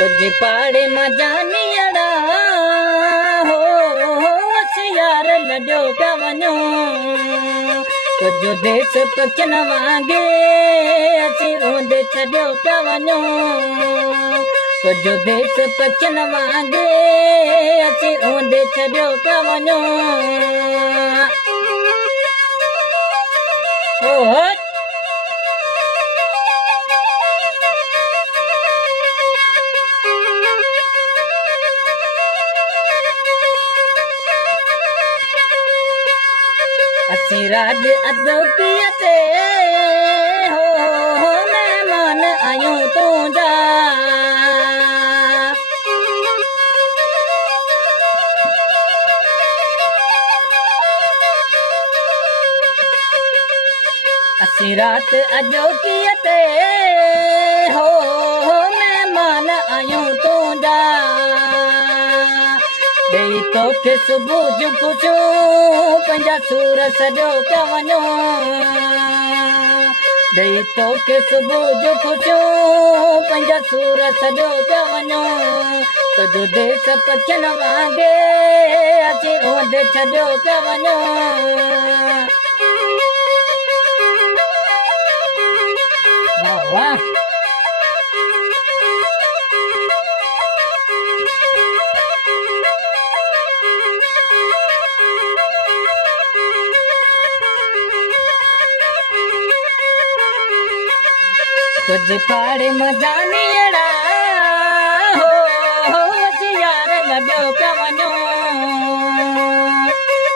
तुझे पाड़े मां जानियड़ा हो होशियार लॾो पिया वञो तुझो देश पखियुनि वांगे अची रोंदे छॾियो पिया वञो तुझो देश पखियुनि वांगे अची रोंदे छॾियो पिया वञो ओ असी राज अदोकीअ ते हो महिमान आयूं तुंहिंजा असी रात अजोकीअ ते हो महिमान आयूं तुंहिंजा ॾेई तोखे सुबुह जूं ख़ुशियूं पंहिंजा सूर सॼो पिया वञो ॾेई तोखे सुबुह जूं ख़ुशियूं पंहिंजा सूर सॼो पिया वञो तुंहिंजो देश पखियुनि वांगे अची रोंदे छॾियो पिया वञो वाह वाह तुझे पाड़े मां जानियड़ा हो होशियार लॾो पिया वञो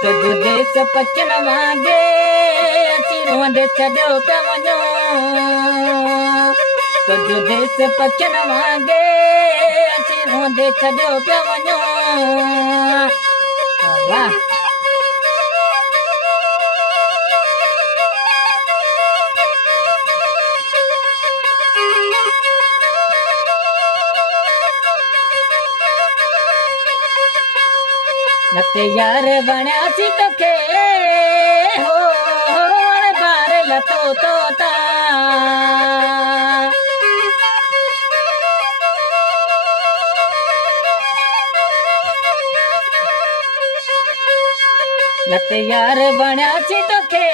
तुझो देश पखियुनि वांगे अची रोंदे छॾियो पिया वञो तुझो देश पखियुनि वांगे अची रोंदे छॾियो पिया वञो वाह नते यार वणियासी तोखे हो बार लतो तोता नते यार वणियासी तोखे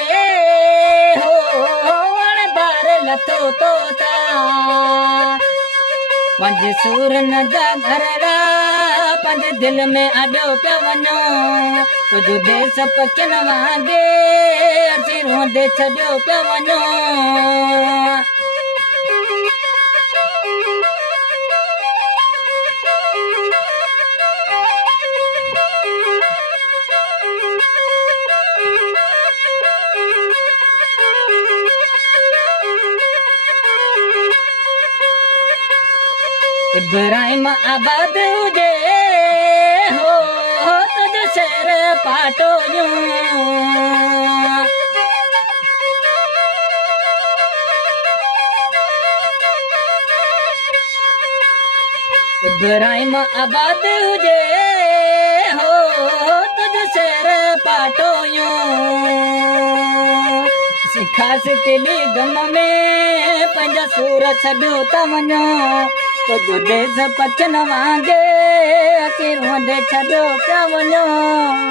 हो बार लतो तोता पंज सूर न जा घरड़ा पंज दिल में अॾो पिया वञो तुझो देश पखियुनि वांगे अची रोंदे छॾियो पिया वञो इब्राहिम आबाद हुजे हो तुझो शहर पाटो इब्राहिम आबाद हुजे हो तुझो शहर पाटो ख़ास दिली गम में पंहिंजा सूर छॾियो था वञो तुझो देश पखियुनि वांगे अची रोंदे छॾियो पिया वञो।